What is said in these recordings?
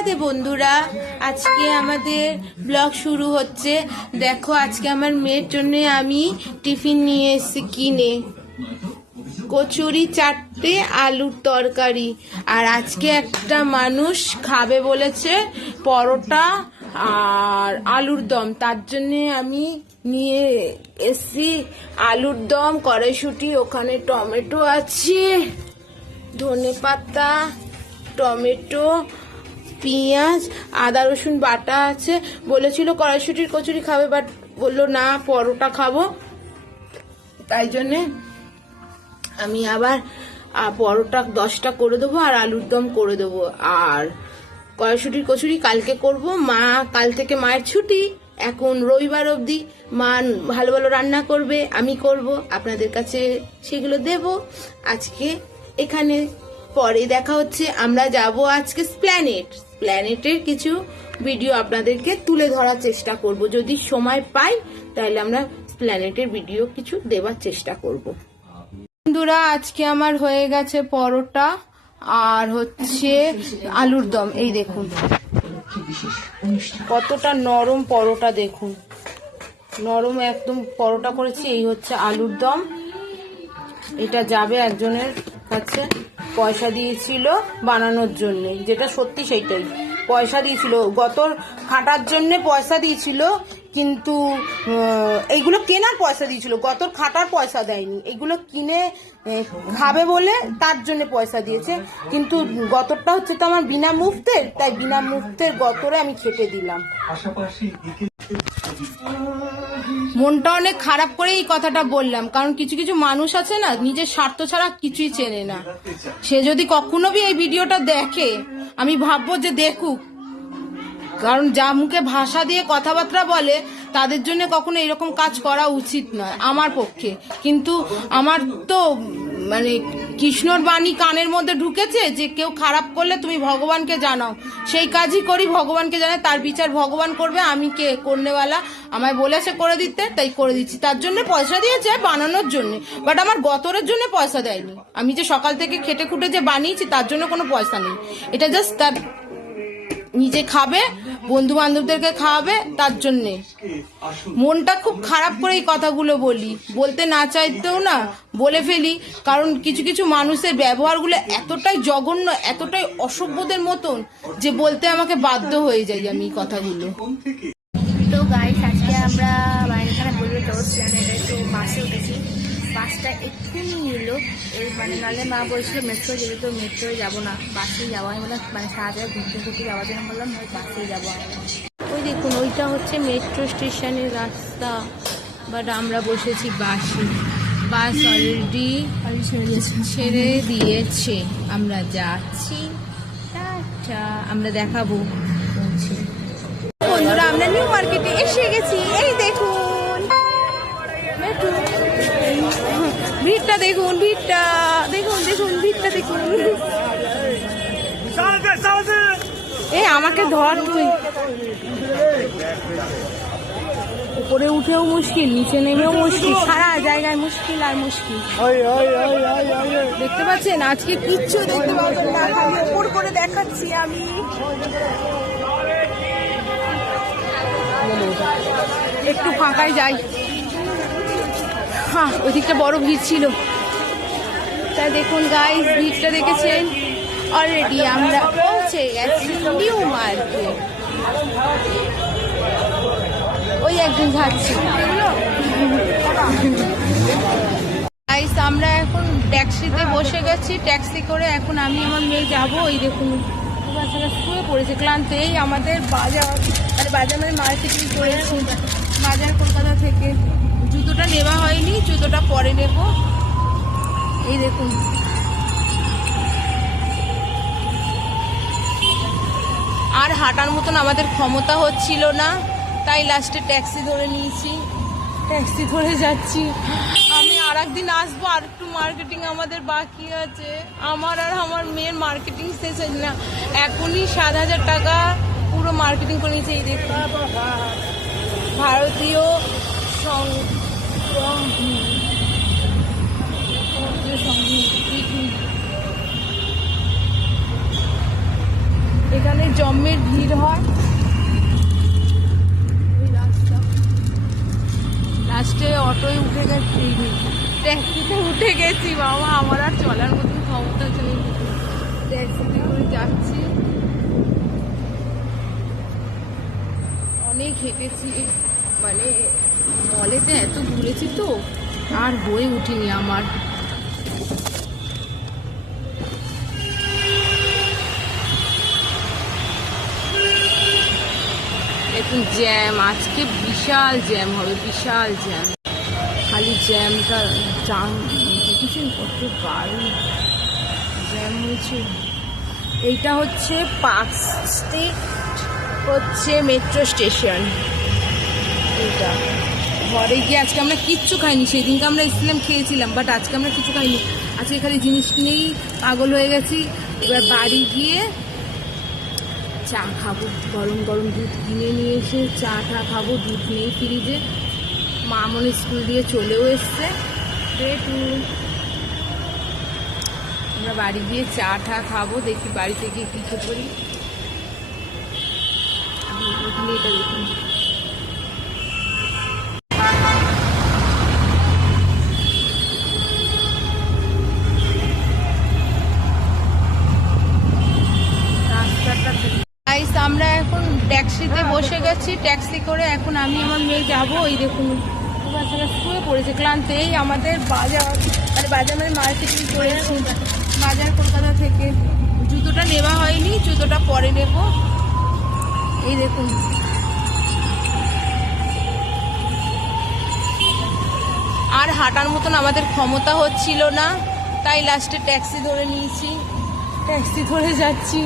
রাধে বন্ধুরা, আজকে আমাদের ব্লগ শুরু হচ্ছে। দেখো আজকে আমার মেয়ের জন্য আমি টিফিন নিয়ে এসেছি কিনে, কচুরি, চারটে আলুর তরকারি। আর আজকে একটা মানুষ খাবে বলেছে পরোটা আর আলুর দম, তার জন্য আমি নিয়ে এসেছি আলুর দম, কড়াইশুঁটি, ওখানে টমেটো আছে, ধনেপাতা, টমেটো, পেঁয়াজ, আদা রসুন বাটা আছে। বলেছিল কড়াইশুঁটির কচুরি খাবে, বাট বললো না পরোটা খাবো, তাই জন্যে আমি আবার পরোটা 10টা করে দেবো আর আলুর দম করে দেবো। আর কড়াইশুঁটির কচুরি কালকে করব। মা কাল থেকে মায়ের ছুটি, এখন রবিবার অবধি মা ভালো ভালো রান্না করবে, আমি করব, আপনাদের কাছে সেগুলো দেব। আজকে এখানে পরে দেখা হচ্ছে। আমরা যাব আজকে প্ল্যানেটের কিছু ভিডিও আপনাদেরকে তুলে ধরার চেষ্টা করব। যদি সময় পাই তাহলে আমরা প্ল্যানেটের ভিডিও কিছু দেওয়ার চেষ্টা করব। বন্ধুরা, আজকে আমার হয়ে গেছে পরোটা আর হচ্ছে আলুর দম। এই দেখুন কতটা নরম পরোটা, দেখুন নরম একদম পরোটা করেছি। এই হচ্ছে আলুর দম। এটা যাবে একজনের কাছে, পয়সা দিয়েছিল বানানোর জন্য, যেটা সত্যি সেইটাই পয়সা দিয়েছিল, গতর খাটার জন্য পয়সা দিয়েছিল, কিন্তু এইগুলো কেনার পয়সা দিয়েছিল, গতর খাটার পয়সা দেয়নি। এগুলো কিনে খাবে বলে তার জন্য পয়সা দিয়েছে, কিন্তু গতরটা হচ্ছে তো আমার বিনা মুফতের, তাই বিনা মুফতের গতরে আমি খেতে দিলাম। মনটা অনেক খারাপ করে এই কথাটা বললাম, কারণ কিছু কিছু মানুষ আছে না, নিজের স্বার্থ ছাড়া কিছুই চেনে না। সে যদি কখনো বি এই ভিডিওটা দেখে, আমি ভাববো যে দেখুক, কারণ যা মুখে ভাষা দিয়ে কথাবার্তা বলে তাদের জন্য কখনো এরকম কাজ করা উচিত নয় আমার পক্ষে। কিন্তু আমার তো মানে কৃষ্ণর বাণী কানের মধ্যে ঢুকেছে যে কেউ খারাপ করলে তুমি ভগবানকে জানাও, সেই কাজই করি, ভগবানকে জানাই, তার বিচার ভগবান করবে, আমি কে করনেওয়ালা, আমায় বলেছে করে দিতে, তাই করে দিচ্ছি। তার জন্য পয়সা দিয়েছে বানানোর জন্য, বাট আমার গতরের জন্য পয়সা দেয়নি। আমি যে সকাল থেকে খেটে খুটে যে বানিয়েছি তার জন্য কোনো পয়সা নেই, এটা জাস্ট তার নিজে খাবে, বন্ধু বান্ধবদেরকে খাওয়াবে, তার জন্যে। মনটা খুব খারাপ করে এই কথাগুলো বলি, বলতে না চাইতেও না বলে ফেলি, কারণ কিছু কিছু মানুষের ব্যবহারগুলো এতটাই জঘন্য, এতটাই অসভ্যদের মতন যে বলতে আমাকে বাধ্য হয়ে যাই আমি এই কথাগুলো। তো গাইস, আজকে আমরা এখানে বলবো তো বাসে উঠেছি। বাসটা এক্ষুনি এলো, মানে নাহলে মা বলছিল মেট্রো যাবে, তো মেট্রোয় যাবো না, বাসেই যাবো। আমি বললাম মানে সারা জায়গায় ঘুরতে ঘুরতে যাওয়ার জন্য বললাম বাসেই যাবো। ওই দেখুন ওইটা হচ্ছে মেট্রো স্টেশনের রাস্তা, বাট আমরা বসেছি বাসে। বাস অলরেডি ছেড়ে দিয়েছে, আমরা যাচ্ছি। আমরা দেখাবো পৌঁছে। বন্ধুরা, আমরা নিউ মার্কেটে এসে গেছি। এই দেখুন ভিড়টা দেখুন, ভিড়টা দেখুন, দেখুন ভিড়টা দেখুন। এ আমাকে ধর, তুই উপরে উঠেও মুশকিল, নিচে নেমেও মুশকিল, সারা জায়গায় মুশকিল আর মুশকিল। দেখতে পাচ্ছেন আজকে কিচ্ছু দেখতে পাচ্ছেন না, খালি উপর করে দেখাচ্ছি আমি। একটু ফাঁকায় যাই। হ্যাঁ, ওইদিকটা বড় ভিড় ছিল, তাই দেখুন গাইস, ভিড়টা দেখেছেন। অলরেডি আমরা পৌঁছে গেছি নিউ মার্কেট। ওই একদিন যাচ্ছি গাইস, আমরা এখন ট্যাক্সিতে বসে গেছি। ট্যাক্সি করে এখন আমি আমার মেয়ে যাবো। ওই দেখুন বাচ্চারা শুয়ে পড়েছে ক্লান্তে। এই আমাদের বাজার, মানে মার্কেটিং করেছি, বাজার কলকাতা থেকে। জুতোটা নেওয়া হয়নি, জুতোটা পরে নেব। এই দেখুন আর হাঁটার মতন আমাদের ক্ষমতা হচ্ছিল না, তাই লাস্টে ট্যাক্সি ধরে নিয়েছি, ট্যাক্সি ধরে যাচ্ছি। আমি আর একদিন আসবো, আর একটু মার্কেটিং আমাদের বাকি আছে। আমার আর আমার মেয়ের মার্কেটিং শেষ হয় না, এখনই 7,000 টাকা পুরো মার্কেটিং করে নিয়েছে। এই দেখুন ভারতীয় এখানে জম্মের ভিড় হয়। লাস্টে অটোয় উঠে গেছি, ট্যাক্সিতে উঠে গেছি। বাবা, আমার আর চলার মতন ক্ষমতা নেই, ট্যাক্সিতে করে যাচ্ছি। অনেক হেঁটেছি, মানে মলেতে এত ঘুরেছি তো আর হয়ে উঠিনি আমার। এখন জ্যাম, আজকে বিশাল জ্যাম হবে, বিশাল জ্যাম। খালি জ্যামটা জাম দেখেছেন কত গাড়ি জ্যাম হয়েছে। এইটা হচ্ছে পার্ক স্ট্রিট, হচ্ছে মেট্রো স্টেশন। এইটা ঘরে গিয়ে আজকে আমরা কিচ্ছু খাইনি, সেদিনকে আমরা এসেছিলাম খেয়েছিলাম, বাট আজকে আমরা কিছু খাইনি। আজকে খালি জিনিস কিনেই পাগল হয়ে গেছি। এবার বাড়ি গিয়ে চা খাবো, গরম গরম দুধ কিনে নিয়ে এসে চা টা খাবো। দুধ নেই ফ্রিজে, মা মনে স্কুল দিয়ে চলেও এসছে। আমরা বাড়ি গিয়ে চা টা খাবো, দেখি বাড়িতে গিয়ে কী খেতে পারি। এটা দেখুন, আমরা এখন ট্যাক্সিতে বসে গেছি। ট্যাক্সি করে এখন আমি আমার মেয়ে যাবো। এই দেখুন বাচ্চারা শুয়ে পড়েছে ক্লান্তে। এই আমাদের বাজার, মানে বাজার মানে মার্কেটিং করেছি, বাজার কলকাতা থেকে। জুতোটা নেওয়া হয়নি, জুতোটা পরে নেব। এই দেখুন, আর হাঁটার মতন আমাদের ক্ষমতা হচ্ছিল না, তাই লাস্টে ট্যাক্সি ধরে নিয়েছি। ট্যাক্সি ধরে যাচ্ছি।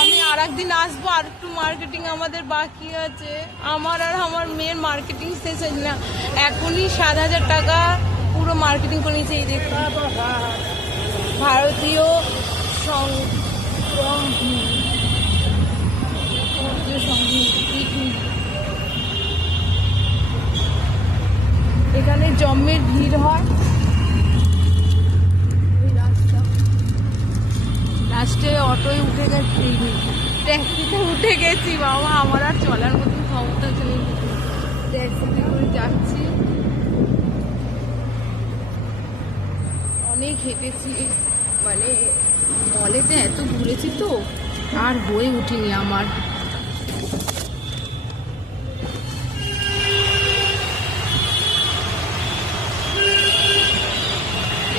আমি আর একদিন আসবো, আর একটু মার্কেটিং আমাদের বাকি আছে। আমার আর আমার মেয়ের মার্কেটিং শেষ হয়েছে না, এখনই 7,000 টাকা পুরো মার্কেটিং করে নিয়েছে। এই দেখুন, ভারতীয় এখানে জম্মের ভিড় হয়। লাস্টে অটোয় উঠে গেছি, ট্যাক্সিতে উঠে গেছি। বাবা, আমার আর চলার মতন ক্ষমতা নেই, ট্যাক্সিতে করে যাচ্ছি। অনেক হেঁটেছি, মানে মলেতে এত ঘুরেছি তো আর হয়ে উঠিনি আমার।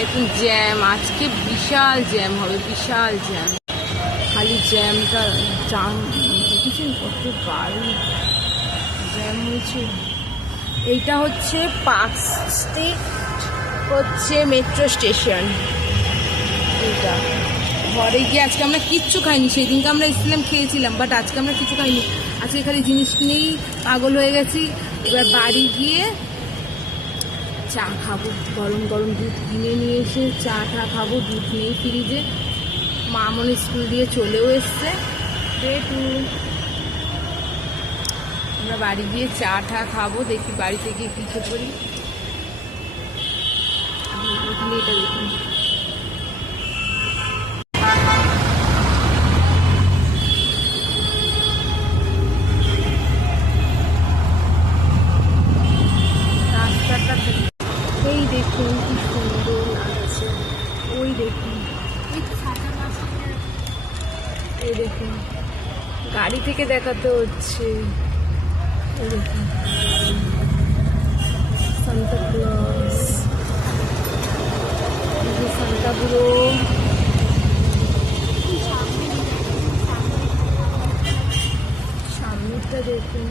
এখন জ্যাম, আজকে বিশাল জ্যাম হবে, বিশাল জ্যাম। খালি জ্যামটা জাম দেখেছেন কত গাড়ি জ্যাম হয়েছে। এইটা হচ্ছে পার্ক স্ট্রিট, হচ্ছে মেট্রো স্টেশন। এইটা ঘরে গিয়ে আজকে আমরা কিচ্ছু খাইনি, সেদিনকে আমরা এসেছিলাম খেয়েছিলাম, বাট আজকে আমরা কিছু খাইনি। আজকে খালি জিনিস কিনেই পাগল হয়ে গেছি। এবার বাড়ি গিয়ে চা খাবো, গরম গরম দুধ কিনে নিয়ে এসে চা টা খাবো। দুধ নেই ফ্রিজে, মা মনে স্কুল দিয়ে চলেও এসছে। আমরা বাড়ি গিয়ে চা টা খাবো, দেখি বাড়িতে গিয়ে কী খেতে পারি। এটা দেখুন, এই দেখুন কি সুন্দর লাগছে। ওই দেখুন, এই দেখুন গাড়ি থেকে দেখাতে হচ্ছে। এই দেখুন সান্তা ক্লজ, সান্তা বুড়ো। সামনেটা দেখুন,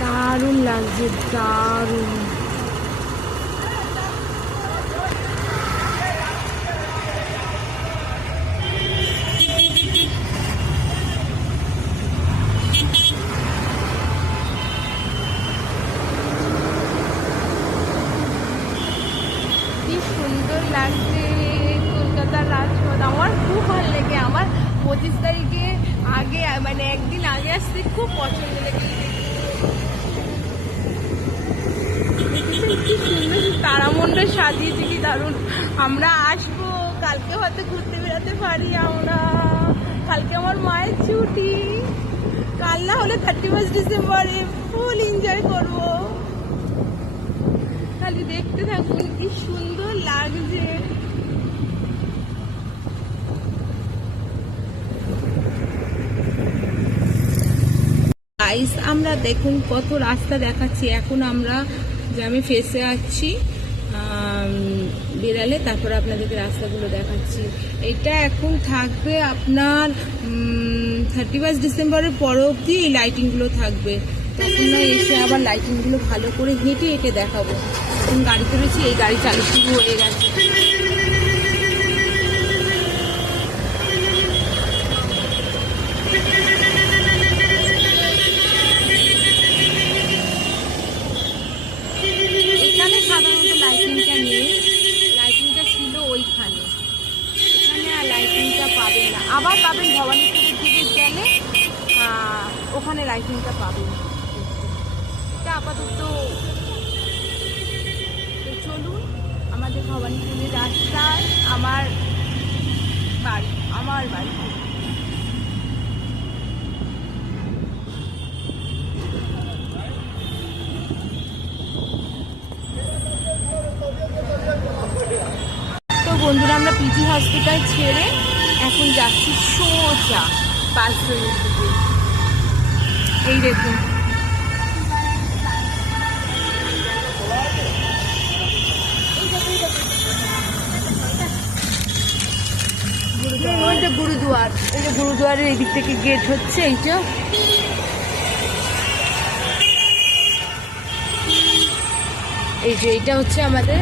দারুণ লাগছে, দারুণ। কি সুন্দর লাগছে কলকাতার রাজপথ। আমার খুব ভালো লাগে। আমার 25 তারিখে আগে, মানে একদিন আগে আসতে খুব পছন্দ লাগে। করে সাজিয়েছি, কি দারুণ। আমরা আসবো কালকে, হয়তো ঘুরতে বেড়াতে পারি আমরা। কালকে আমার মায়ের ছুটি, কাল না হলে 31 ডিসেম্বরে ফুল এনজয় করবো। খালি দেখতে থাকুন কি সুন্দর লাগছে। গাইস আমরা দেখুন কত রাস্তা দেখাচ্ছি। এখন আমরা জ্যামে ফেসে আছি বেরালে, তারপরে আপনাদেরকে রাস্তাগুলো দেখাচ্ছি। এটা এখন থাকবে আপনার 31 ডিসেম্বরের পর অবধি এই লাইটিংগুলো থাকবে। তখন না এসে আবার লাইটিংগুলো ভালো করে হেঁটে হেঁটে দেখাবো। এখন গাড়িতে রয়েছি, এই গাড়ি চালু শুরু হয়ে গেছে। এখানে সাধারণত লাইটিংটা নেই, লাইটিংটা ছিল ওইখানে, এখানে আর লাইটিংটা পাবেন না। আবার পাবেন ভবানীপুরের দিকে গেলে, ওখানে লাইটিংটা পাবেন। এটা আপাতত তো চলুন আমাদের ভবানীপুরের রাস্তায় আমার বাড়ি। তো বন্ধুরা, আমরা পিজি হসপিটাল ছেড়ে এখন যাচ্ছি সোজা পাঁচজনের দিকে। এই দেখুন, ওইটা গুরুদুয়ার, এই যে গুরুদুয়ারের এই দিক থেকে গেট হচ্ছে এইটা। এই যে এটা হচ্ছে আমাদের